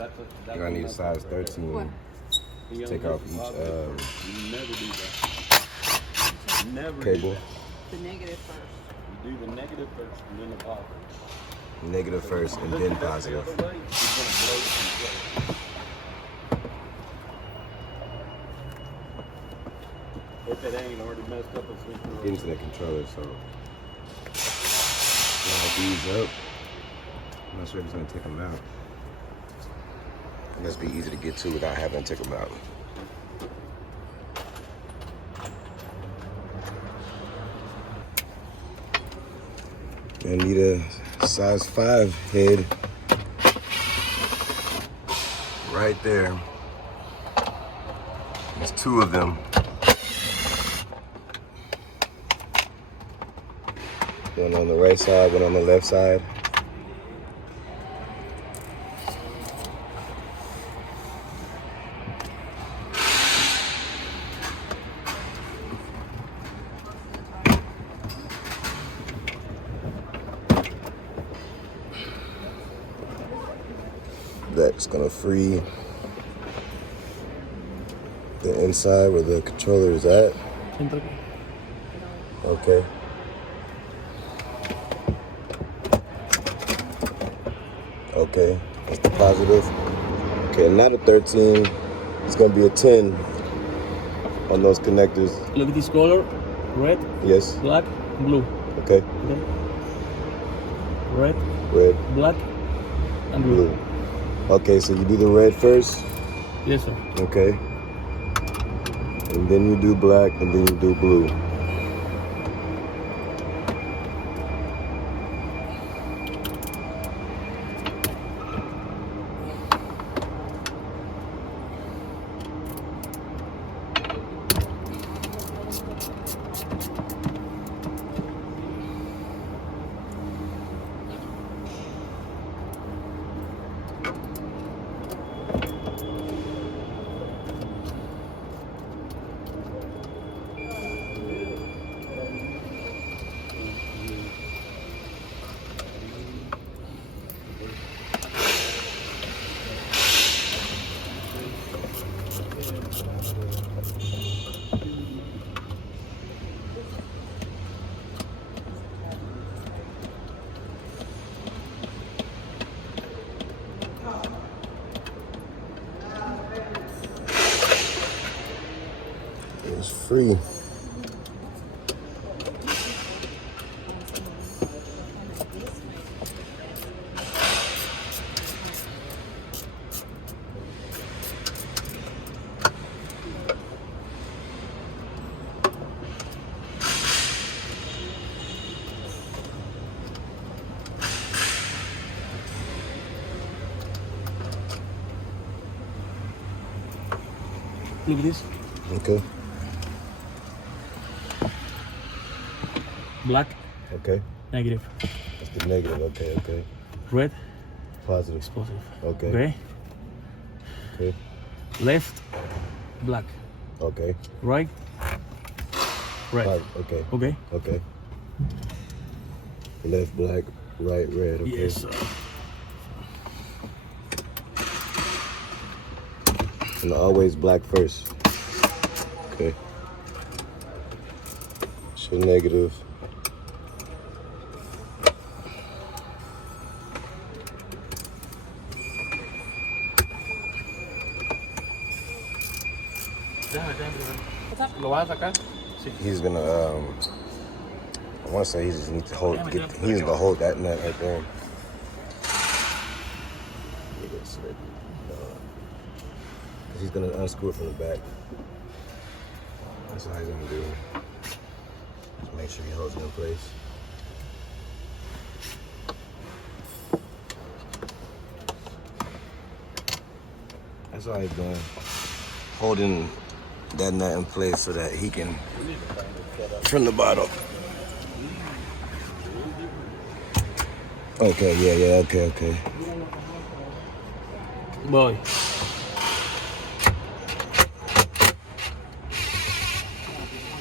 You're gonna need a size 13 What? to take off each Never do that. Never cable. The negative first. You do the negative first and then the positive. Negative first and then positive. The other way, it's gonna blow it from place. If it ain't already messed up a system. Get into the controller, so slide these up. I'm not sure if it's gonna take them out. It must be easy to get to without having to take them out. I need a size 5 head right there. There's 2 of them. One on the right side, one on the left side. That's gonna free the inside where the controller is at. Okay. Okay, that's the positive. Okay, not a 13. It's gonna be a 10 on those connectors. Look at this color, red, Yes. black, blue. Okay. Okay. Red, Red, black, and blue. blue. Okay, so you do the red first. Yes, sir. Okay. And then you do black, and then you do blue. It's free. Look at this. Okay. Black, Okay. negative. That's the negative. Okay. Okay. Red, Positive. positive. Okay. Okay. Okay. Left, black. Okay. Right, red. Okay. Okay. Okay. Left black, right red. Okay. Yes, sir. And always black first. Okay. So negative. ¿Lo vas a sacar? Sí. He's gonna I wanna say he just needs to he's gonna hold that nut right there. He's gonna unscrew it from the back. That's what he's gonna do. Just make sure he holds it in place. That's all he's doing. Holding that nut in place so that he can from the bottom. Okay, yeah, okay. Voy.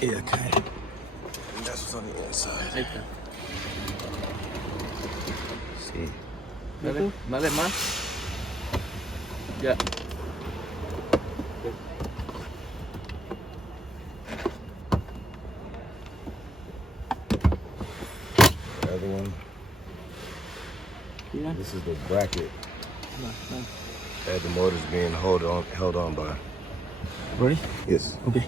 Yeah, okay. And that's what's on the inside. Ahí está. See. Dale más. Yeah. The other one. Yeah. This is the bracket Nice. that the motor's being held on by. Ready? Yes. Okay.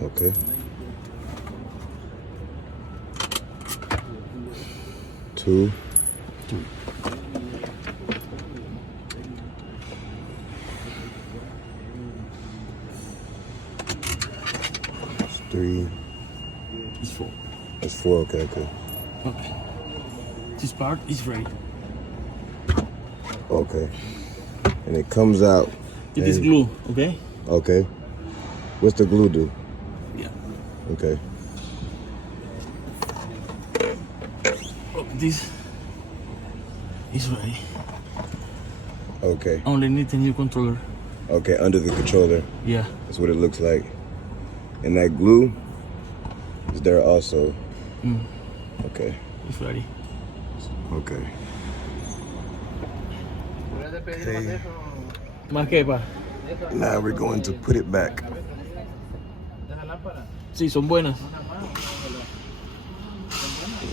Okay. 2. 3. It's 4. That's 4. Okay. Okay. Okay. This part is ready. Okay. And it comes out. It is glue, okay? Okay. What's the glue do? Yeah. Okay. Oh, this is ready. Okay. Only need a new controller. Okay. Under the controller. Yeah. That's what it looks like. And that glue is there also. Okay. It's ready. Okay. Okay. ¿Más qué, pa? Now we're going to put it back. Sí, son buenas.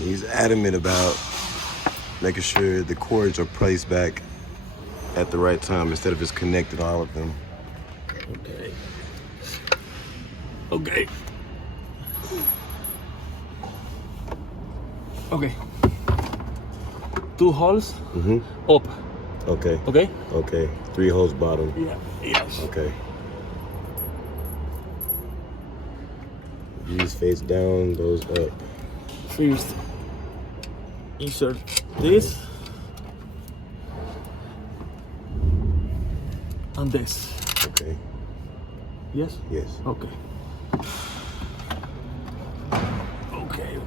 He's adamant about making sure the cords are placed back at the right time instead of just connecting all of them. Okay. Okay. Okay. 2 holes up. Okay. Okay? Okay. 3 holes bottom. Yeah. Yes. Okay. These face down, those up. First, insert this and this. Okay. Yes? Yes. Okay. Okay.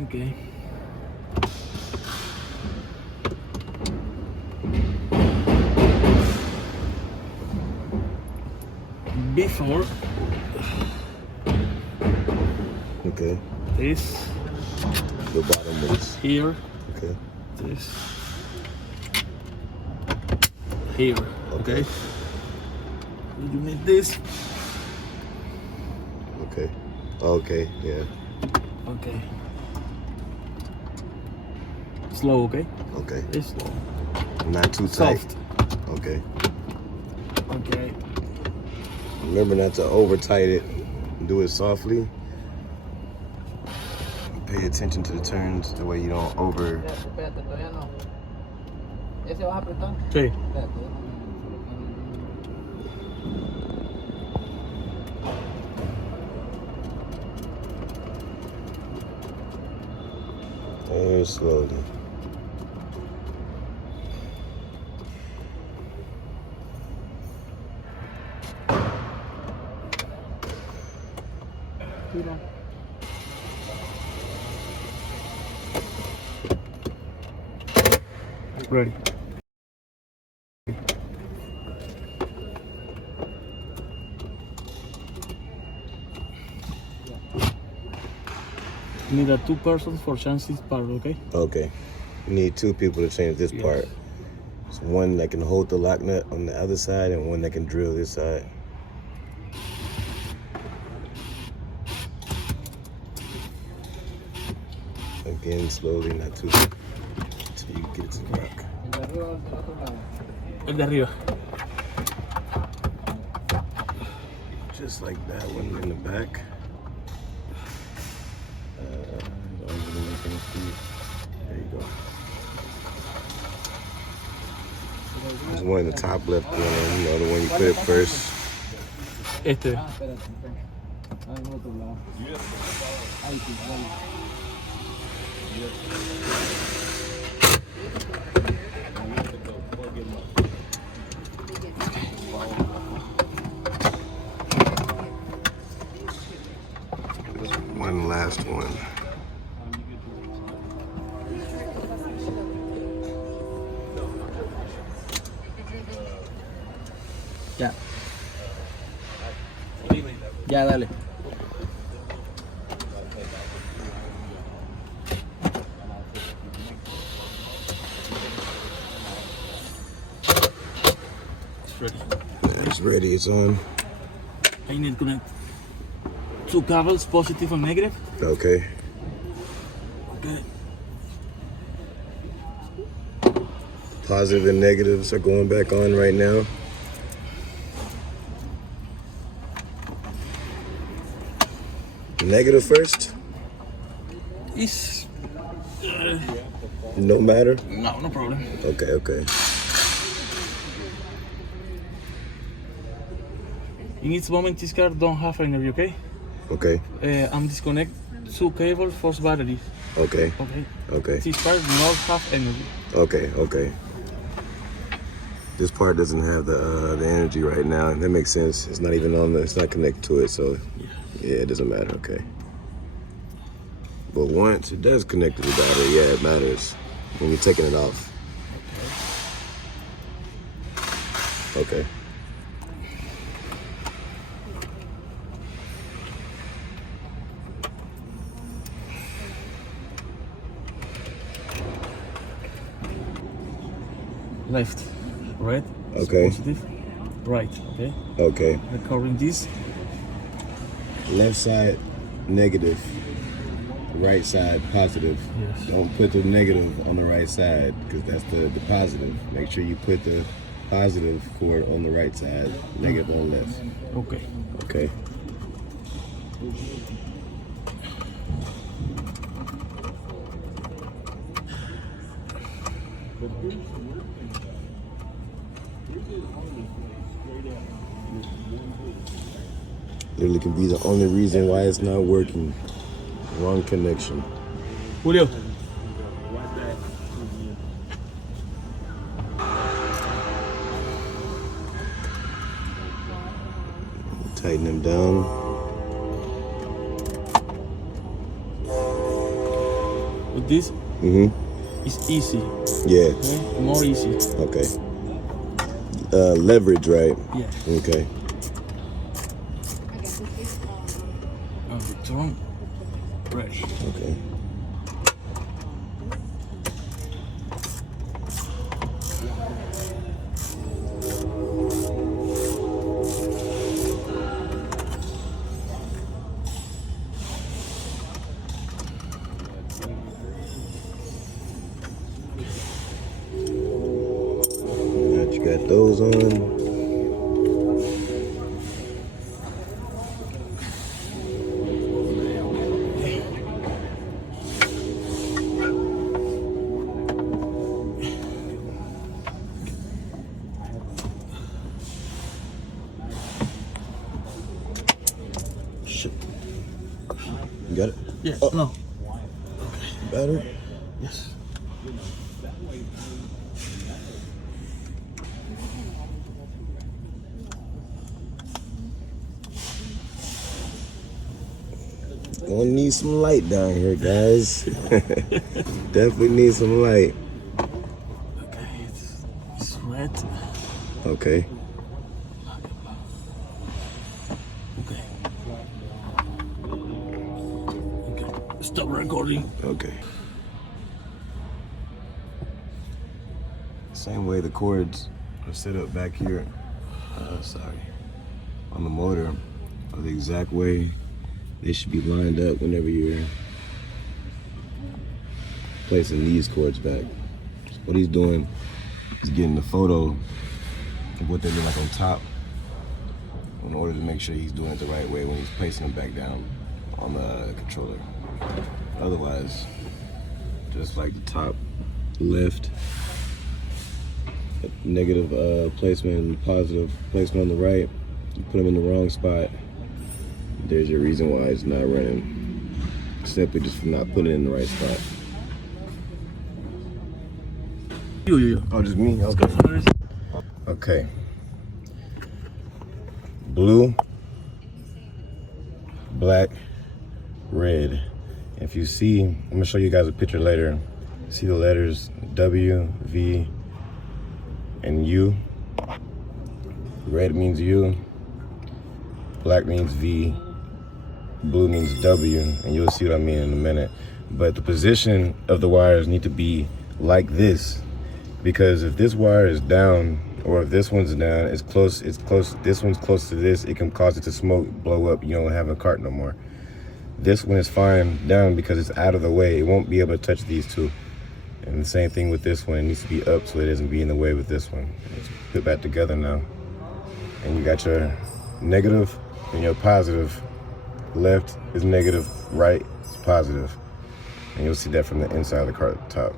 Okay. Before Okay. this, The bottom ones. here, Okay. this, here. Okay. You need this. Okay. Okay. Yeah. Okay. Slow, okay? Okay. It's slow. Not too tight. Soft. Okay. Okay. Remember not to over tight it. Do it softly. Pay attention to the turns the way you don't over. Espérate, todavía no. ¿Ese vas a apretar? Sí. Espérate. Very slowly. Ready. Need a 2 persons for change this part, okay? Okay. You need 2 people to change this Yes. part. It's one that can hold the lock nut on the other side and one that can drill this side. Again, slowly, not too until you get it to the lock. El de arriba o del otro lado. El de arriba. Just like that one in the back. Don't really make any speed. There you go. There's one in the top left corner, you know, the one you put it first. Este. Ah, espérate. Ah, en el otro lado. Ahí sí, ahí. One last one. Ya. Ya, dale. It's ready. It's ready, it's on. I need to connect two cables, positive and negative. Okay. Okay. Positive and negatives are going back on right now. Negative first? It's No matter? no problem. Okay, okay. In this moment, this car don't have energy, okay? Okay, I'm disconnect two cables for battery, okay, okay? okay, This car not have energy. okay, okay. This part doesn't have the energy right now. That makes sense. It's not even on the, it's not connected to it, so yeah, it doesn't matter, okay. But once it does connect to the battery, yeah, it matters when you're taking it off. Okay. Left, right, Okay. positive, right, okay? Okay. Recording this, Left side, negative. Right side, positive. yes. Don't put the negative on the right side because that's the positive. Make sure you put the positive cord on the right side, negative on the left. Okay. Okay. Literally can be the only reason why it's not working. Wrong connection. Julio. Tighten them down. With this, it's easy, Yeah. okay? More easy. Okay. Leverage, right? Yeah. Okay. And the turn, ready. Okay. Now you got those on. Shit. You got it? Yes. Oh. No. Better? Yes. Gonna need some light down here, guys. Definitely need some light. Okay. It's red. Okay. Okay. Okay. Stop recording. Okay. Same way the cords are set up back here. On the motor are the exact way they should be lined up whenever you're placing these cords back. So what he's doing is getting the photo of what they look like on top in order to make sure he's doing it the right way when he's placing them back down on the controller. Otherwise, just like the top left, negative placement and positive placement on the right, you put them in the wrong spot, there's your reason why it's not running. Simply just for not putting it in the right spot. You. Oh, just me? Okay. Okay. Blue, black, red. If you see, I'm gonna show you guys a picture later. See the letters W, V, and U. Red means U, black means V, blue means W, and you'll see what I mean in a minute. But the position of the wires need to be like this, because if this wire is down, or if this one's down, it's close, this one's close to this, it can cause it to smoke, blow up, you don't have a cart no more. This one is fine down because it's out of the way. It won't be able to touch these two. And the same thing with this one, it needs to be up so it doesn't be in the way with this one. Let's put back together now. And you got your negative and your positive. Left is negative, right is positive. And you'll see that from the inside of the cart top.